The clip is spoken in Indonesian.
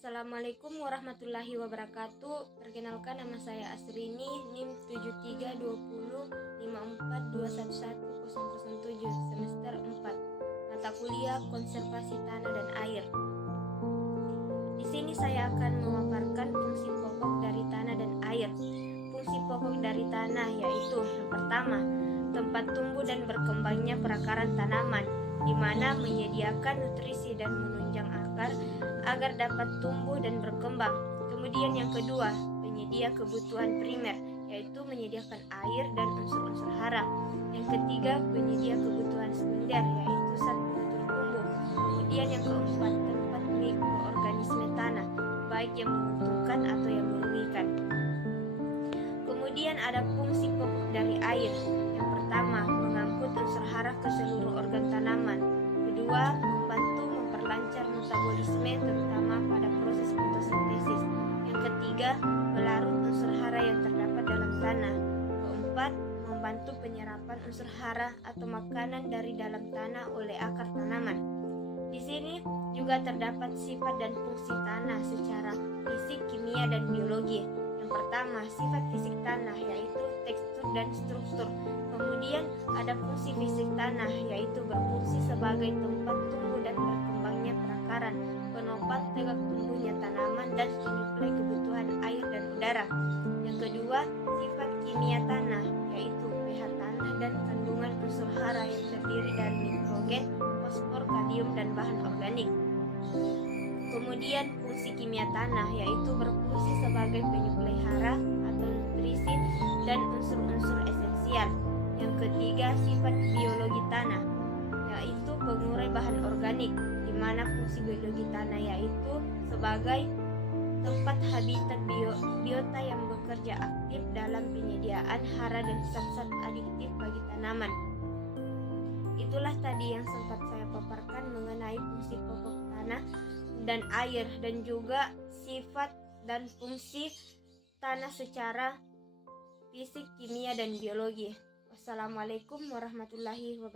Assalamualaikum warahmatullahi wabarakatuh. Perkenalkan, nama saya Asrini, NIM 732054211007, semester 4, mata kuliah Konservasi Tanah dan Air. Di sini saya akan memaparkan fungsi pokok dari tanah dan air. Fungsi pokok dari tanah yaitu yang pertama, tempat tumbuh dan berkembangnya perakaran tanaman, di mana menyediakan nutrisi dan menunjang akar agar dapat tumbuh dan berkembang. Kemudian yang kedua, penyedia kebutuhan primer, yaitu menyediakan air dan unsur-unsur hara. Yang ketiga, penyedia kebutuhan sekunder, yaitu zat penghancur tumbuh. Kemudian yang keempat, tempat mikroorganisme tanah, baik yang menguntungkan atau yang merugikan. Kemudian ada fungsi pokok dari air. Yang pertama, mengangkut unsur hara ke seluruh organ tanaman. Kedua, membantu memperlancar metabolisme terutama pada proses fotosintesis. Yang ketiga, melarut unsur hara yang terdapat dalam tanah. Keempat, membantu penyerapan unsur hara atau makanan dari dalam tanah oleh akar tanaman. Di sini juga terdapat sifat dan fungsi tanah secara fisik, kimia, dan biologi. Yang pertama, sifat fisik tanah yaitu tekstur dan struktur. Kemudian ada fungsi fisik tanah yaitu berfungsi sebagai tempat tumbuh dan berkembangnya perakaran, penopang tegak tumbuhnya tanaman, dan penyuplai kebutuhan air dan udara. Yang kedua, sifat kimia tanah yaitu pH tanah dan kandungan unsur hara yang terdiri dari nitrogen, fosfor, kalium, dan bahan organik. Kemudian fungsi kimia tanah yaitu berfungsi sebagai penyuplai hara atau nutrisi dan unsur-unsur esensial. Yang ketiga, sifat biologi tanah yaitu pengurai bahan organik, di mana fungsi biologi tanah yaitu sebagai tempat habitat biota yang bekerja aktif dalam penyediaan hara dan zat-zat adiktif bagi tanaman. Itulah tadi yang sempat saya paparkan mengenai fungsi pokok tanah dan air, dan juga sifat dan fungsi tanah secara fisik, kimia, dan biologi. Wassalamualaikum warahmatullahi wabarakatuh.